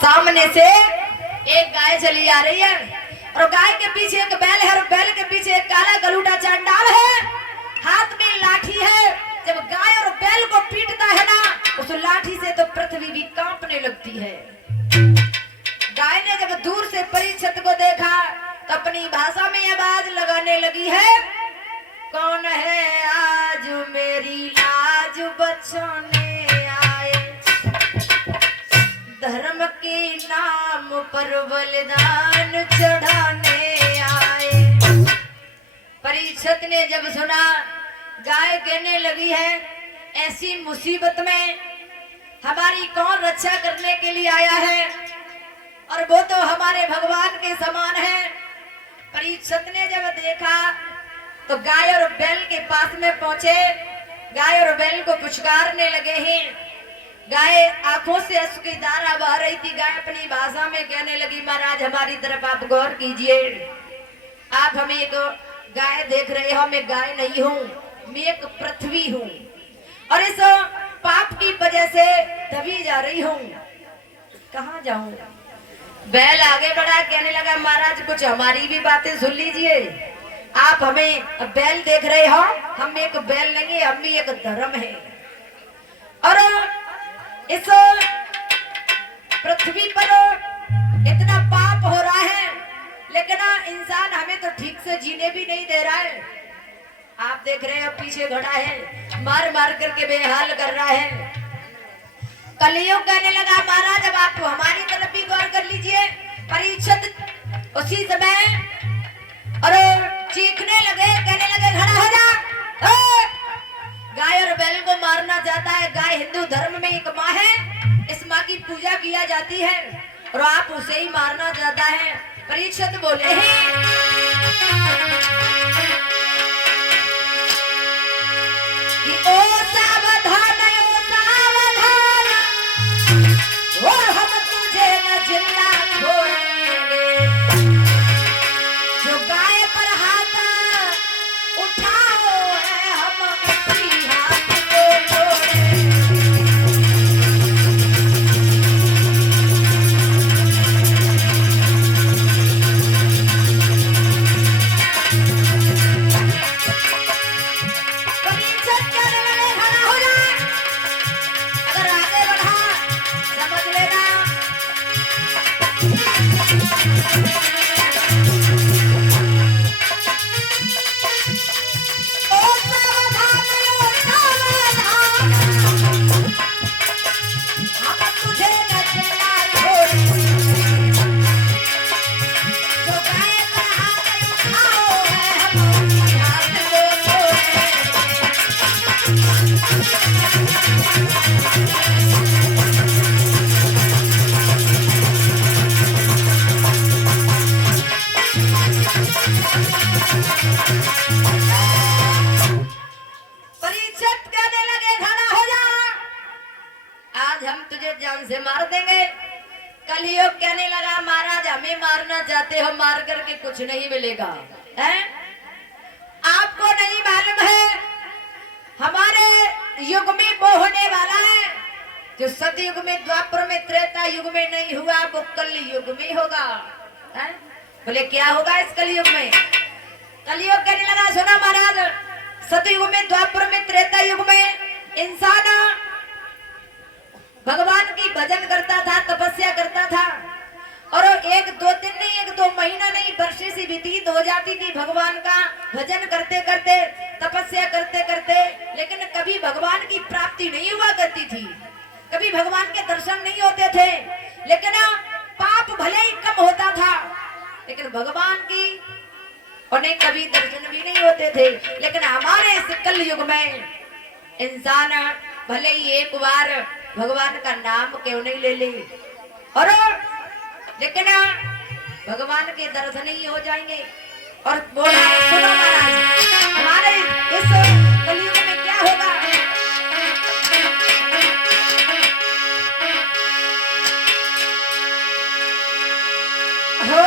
सामने से एक गाय चली आ रही है और गाय के पीछे एक बैल है और बैल के पीछे एक काला गलूटा चांडाल है, हाथ में लाठी है। जब गाय और बैल को पीटता है ना, उस लाठी से तो पृथ्वी भी कांपने लगती है। गाय ने जब दूर से परीक्षित को देखा तो अपनी भाषा में आवाज लगाने लगी है, कौन है आज मेरी लाज बचाने आए, धर्म के नाम पर बलिदान चढ़ाने आए। परीक्षित ने जब सुना, गाय कहने लगी है, ऐसी मुसीबत में हमारी कौन रक्षा करने के लिए आया है, और वो तो हमारे भगवान के समान है। परीक्षित ने जब देखा तो गाय और बैल के पास में पहुंचे, गाय और बैल को पुचकारने लगे हैं। गाय आंखों से अश्रु की धारा बह रही थी। गाय अपनी भाषा में कहने लगी, महाराज हमारी तरफ आप गौर कीजिए, आप हमें एक गाय देख रहे हो, मैं गाय नहीं हूँ, मैं एक पृथ्वी हूँ और इस पाप की वजह से दबी जा रही हूँ, कहाँ जाऊं। बैल आगे बढ़ा, कहने लगा, महाराज कुछ हमारी भी बातें सुन लीजिए, आप हमें बैल देख रहे हो, हम एक बैल नहीं है, हम भी एक धर्म है। और इस पृथ्वी पर इतना पाप हो रहा है, लेकिन इंसान हमें तो ठीक से जीने भी नहीं दे रहा है। आप देख रहे हैं पीछे खड़ा है, मार मार करके बेहाल कर रहा है। कलियुग कहने लगा, महाराज अब आप हमारी तरफ भी गौर कर लीजिए। परीक्षित उसी समय और चीखने लगे, कहने लगे, खड़ा हो जा। गाय और बैल को मारना चाहता है। गाय हिंदू धर्म में एक माँ है, इस माँ की पूजा किया जाती है और आप उसे ही मारना चाहता है। परीक्षित बोले हैं, कि ओ सावधान, ओ सावधान, और हम तुझे न जिंदा छोड़ेंगे, जो गाय पर हाथ उठाओ है हम अपनी हाथ को छोड़ेंगे। परीक्षित कहने लगे, खड़ा हो जा, अगर आगे बढ़ा समझ लेना। ओ सावधान, ओ सावधान, हम तुझे न जिंदा छोड़ेंगे, जो गाय पर हाथ उठाओ है हम अपनी हाथ को छोड़ेंगे। तुझे जान से मार देंगे। कलयुग कहने लगा महाराज हमें मारना चाहते हो, मार करके कुछ नहीं मिलेगा है। आपको नहीं मालूम है हमारे युग में वो होने वाला है जो सतयुग में, द्वापर में, त्रेता युग में नहीं हुआ, वो कल युग में होगा है? बोले क्या होगा इस कलयुग में? कलयुग कहने लगा सुना महाराज, सतयुग में, द्वापर में, त्रेता युग में इंसान भगवान की भजन करता था, तपस्या करता था और एक दो दिन नहीं, एक दो महीना नहीं, वर्षे से व्यतीत हो जाती थी भगवान का भजन करते करते, तपस्या करते करते, लेकिन कभी भगवान की प्राप्ति नहीं हुआ करती थी, कभी भगवान के दर्शन नहीं होते थे, लेकिन पाप भले ही कम होता था लेकिन भगवान की उन्हें कभी दर्शन भी नहीं होते थे। लेकिन हमारे इस कल युग में इंसान भले ही एक बार भगवान का नाम क्यों नहीं ले ले, और लेकिन भगवान के दर्शन ही हो जाएंगे। और बोला सुनो महाराज, हमारे इस कलयुग में क्या होगा? हो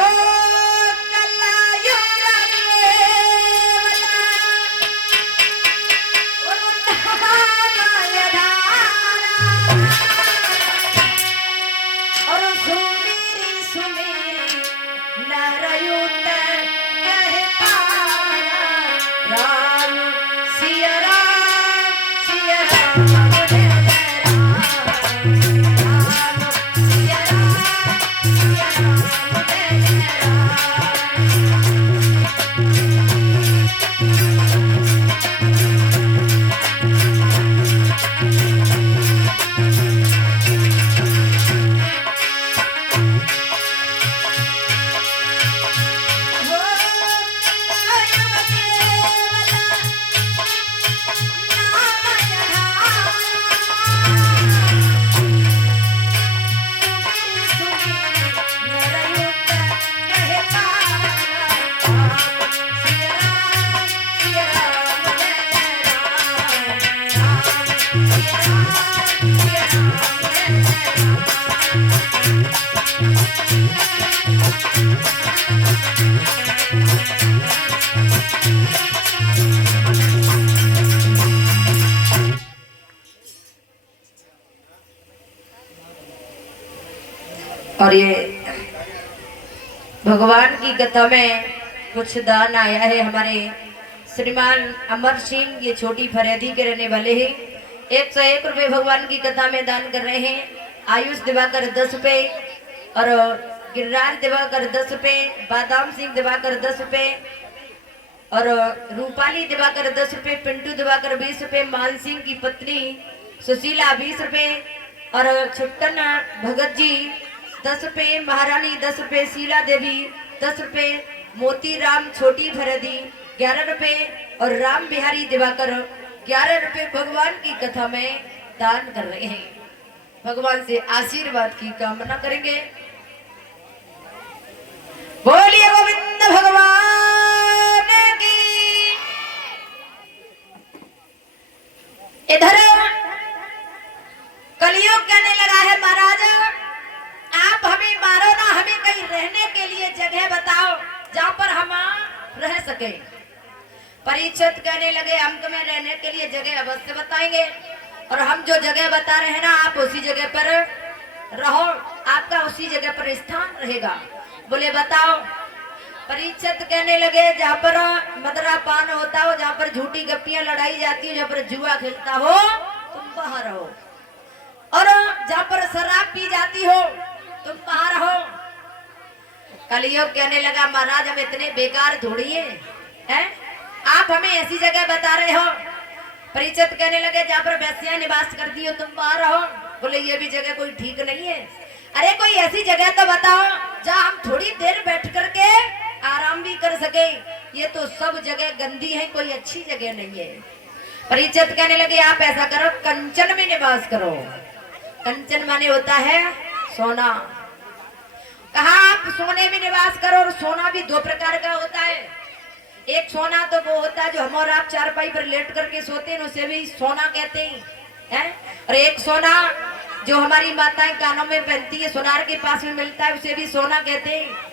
और ये भगवान की कथा में कुछ दान आया है। हमारे श्रीमान अमर सिंह ये छोटी फरेदी के रहने वाले हैं, 101 रुपये भगवान की कथा में दान कर रहे हैं। आयुष दिवाकर 10 रुपये और गिरिराज दिवाकर 10 रुपये, बादाम सिंह दिवाकर 10 रुपये और रूपाली दिवाकर 10 रुपये, पिंटू दिवाकर 20 रुपये, मान सिंह की पत्नी सुशीला 20 रुपये और छुट्टन भगत जी 10 रुपये, महारानी 10 रुपये, शीला देवी 10 रुपये, मोतीराम छोटी फरेदी 11 रुपये और राम बिहारी दिवाकर 11 रुपये भगवान की कथा में दान कर रहे हैं। भगवान से आशीर्वाद की कामना करेंगे। बोलिए गोविंद भगवान की। इधर कलयुग कहने लगा है महाराज आप हमें मारो ना, हमें कहीं रहने के लिए जगह बताओ जहाँ पर हम रह सके। परीक्षित कहने लगे हम तुम्हें रहने के लिए जगह अवश्य बताएंगे और हम जो जगह बता रहे हैं ना आप उसी जगह पर रहो, आपका उसी जगह पर स्थान रहेगा। बोले बताओ। परीक्षित कहने लगे जहाँ पर मदरा पान होता हो, जहाँ पर झूठी गप्पियां लड़ाई जाती हो, जहाँ पर जुआ खेलता हो तुम वहां रहो, और जहाँ पर शराब पी जाती हो तुम वहां रहो। कलयुग कहने लगा महाराज हम इतने बेकार थोड़ी हैं, आप हमें ऐसी जगह बता रहे हो। परीक्षित कहने लगे जहाँ पर वैश्या निवास करती हो तुम वहां रहो। बोले ये भी जगह कोई ठीक नहीं है। अरे कोई ऐसी जगह तो बताओ जहाँ हम थोड़ी देर बैठ करके आराम भी कर सके। ये तो सब जगह गंदी है, कोई अच्छी जगह नहीं है। परीक्षित कहने लगे आप ऐसा करो कंचन में निवास करो। कंचन माने होता है सोना। कहा आप सोने में निवास करो, और सोना भी दो प्रकार का होता है। एक सोना तो वो होता है जो हम और आप चारपाई पर लेट करके सोते हैं, उसे भी सोना कहते हैं, और एक सोना जो हमारी माताएं कानों में पहनती है, सोनार के पास में मिलता है, उसे भी सोना कहते हैं।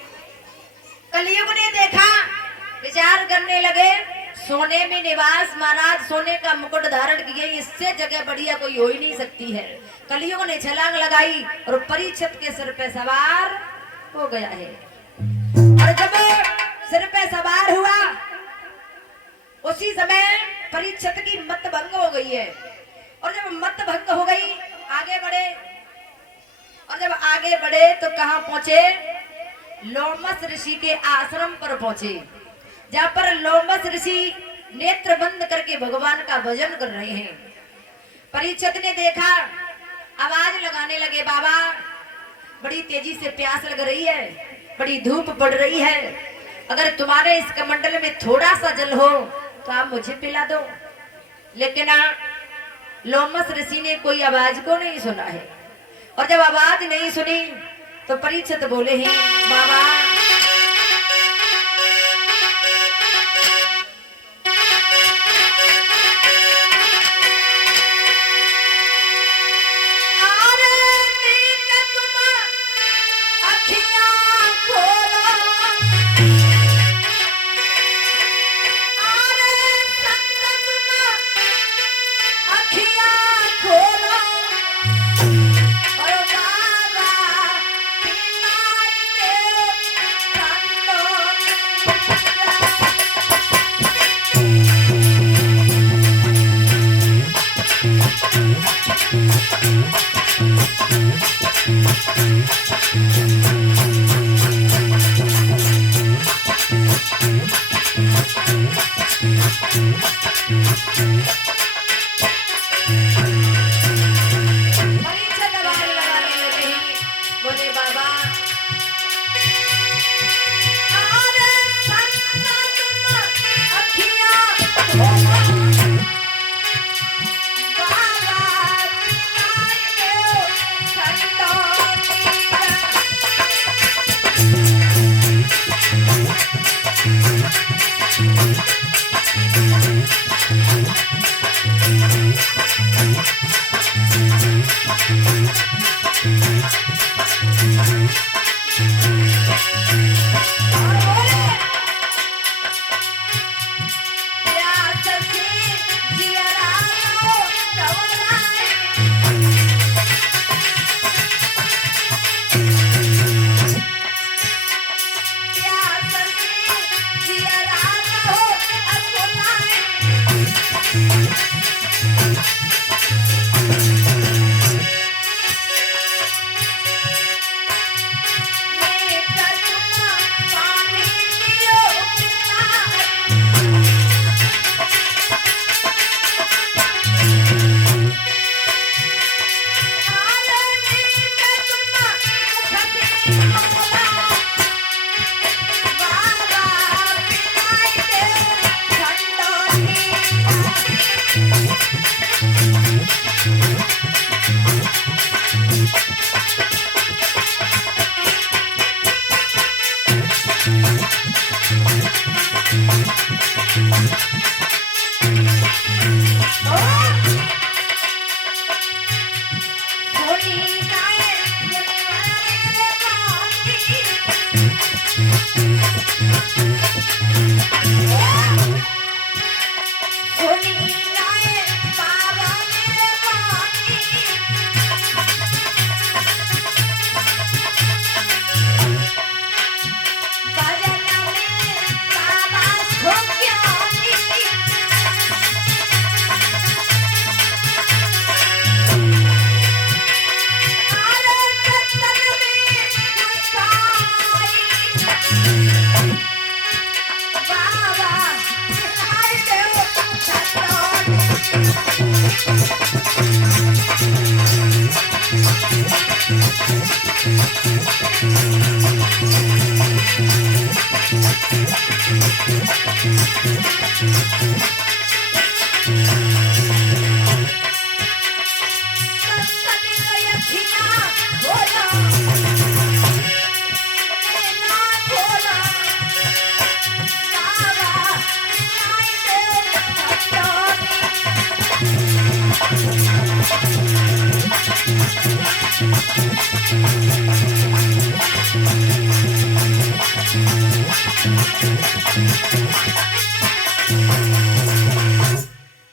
कलयुग ने देखा, विचार करने लगे, सोने में निवास, महाराज सोने का मुकुट धारण किए, इससे जगह बढ़िया कोई हो ही नहीं सकती है। कलयुग ने छलांग लगाई और परीक्षित के सिर पे सवार हो गया है। और जब सिर पे सवार हुआ, उसी समय परीक्षित की मत भंग हो गई है। और जब मत भंग हो गई, आगे बढ़े, और जब आगे बढ़े तो कहां पहुंचे? लोमस ऋषि के आश्रम पर पहुंचे, जहां पर लोमस ऋषि नेत्र बंद करके भगवान का भजन कर रहे हैं। परीक्षित ने देखा, आवाज लगाने लगे, बाबा बड़ी तेजी से प्यास लग रही है, बड़ी धूप पड़ रही है, अगर तुम्हारे इस कमंडल में थोड़ा सा जल हो तो आप मुझे पिला दो। लेकिन लोमस ऋषि ने कोई आवाज को नहीं सुना है। और जब आवाज नहीं सुनी तो परीक्षित बोले हैं, बाबा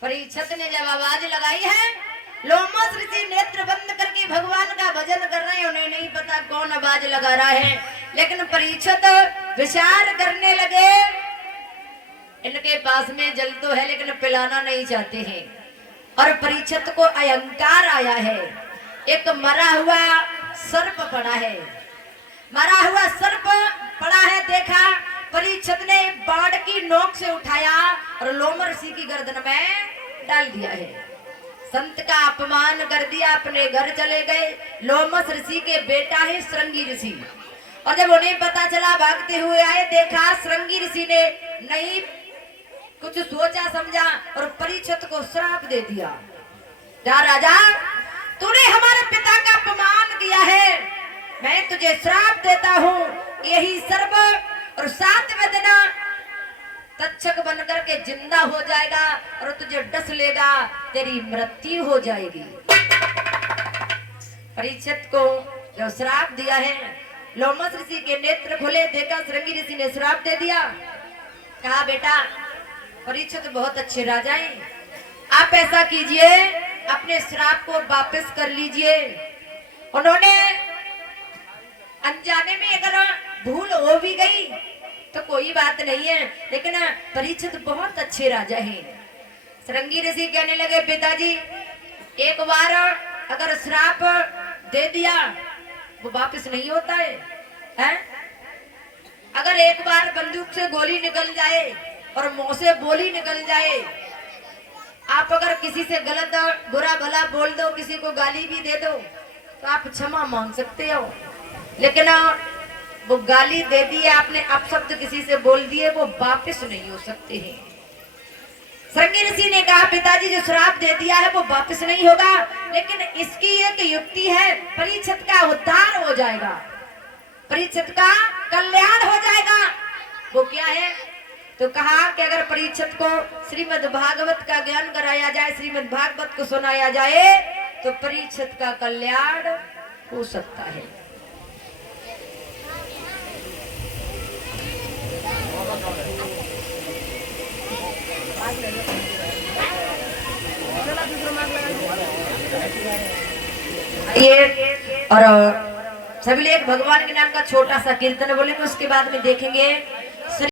परीक्षित ने जब आवाज लगाई है, लोमस ऋषि नेत्र बंद करके भगवान का भजन कर रहे हैं। उन्हें नहीं पता कौन आवाज लगा रहा है, लेकिन परीक्षित विचार करने लगे, इनके पास में जल तो है लेकिन पिलाना नहीं चाहते हैं। और परीक्षित को अहंकार आया है। एक मरा हुआ सर्प पड़ा है, मरा हुआ सर्प पड़ा है, देखा परीक्षित ने बाण की नोक से उठाया और लोमस ऋषि की गर्दन में डाल दिया है। संत का अपमान कर दिया, अपने घर चले गए। लोमस ऋषि के बेटा है श्रृंगी ऋषि, और जब उन्हें पता चला भागते हुए आए, देखा श्रृंगी ऋषि ने नहीं कुछ सोचा समझा और परीक्षित को श्राप दे दिया। जा राजा, तूने हमारे पिता का अपमान किया है, मैं तुझे श्राप देता हूँ, यही सर्प और 7वें दिन तक्षक बनकर के जिंदा हो जाएगा और तुझे डस लेगा, तेरी मृत्यु हो जाएगी। परीक्षित को जो श्राप दिया है, लोमस ऋषि के नेत्र खुले, देखा श्रृंगी ऋषि ने श्राप दे दिया। कहा बेटा परीक्षित बहुत अच्छे राजा हैं, आप ऐसा कीजिए अपने श्राप को वापस कर लीजिए। उन्होंने अनजाने में अगर भूल हो भी गई तो कोई बात नहीं है, लेकिन परीक्षित बहुत अच्छे राजा हैं। श्रृंगी ऋषि कहने लगे पिताजी, एक बार अगर श्राप दे दिया वो वापस नहीं होता है, हैं? अगर एक बार बंदूक से गोली निकल जाए और मुंह से बोली निकल जाए, आप अगर किसी से गलत बुरा भला बोल दो, किसी को गाली भी दे दो तो आप क्षमा मांग सकते हो, लेकिन वो गाली दे दी है आपने, अपशब्द किसी से बोल दिए, वो वापस नहीं हो सकते हैं। श्रृंगी ऋषि ने कहा पिताजी जो श्राप दे दिया है वो वापस नहीं होगा, लेकिन इसकी एक युक्ति है, परीक्षित का उद्धार हो जाएगा, परीक्षित का कल्याण हो जाएगा। वो क्या है? तो कहा कि अगर परीक्षित को श्रीमद् भागवत का ज्ञान कराया जाए, श्रीमद् भागवत को सुनाया जाए तो परीक्षित का कल्याण हो सकता है। ये और सभी लोग भगवान के नाम का छोटा सा कीर्तन बोलेंगे, उसके बाद में देखेंगे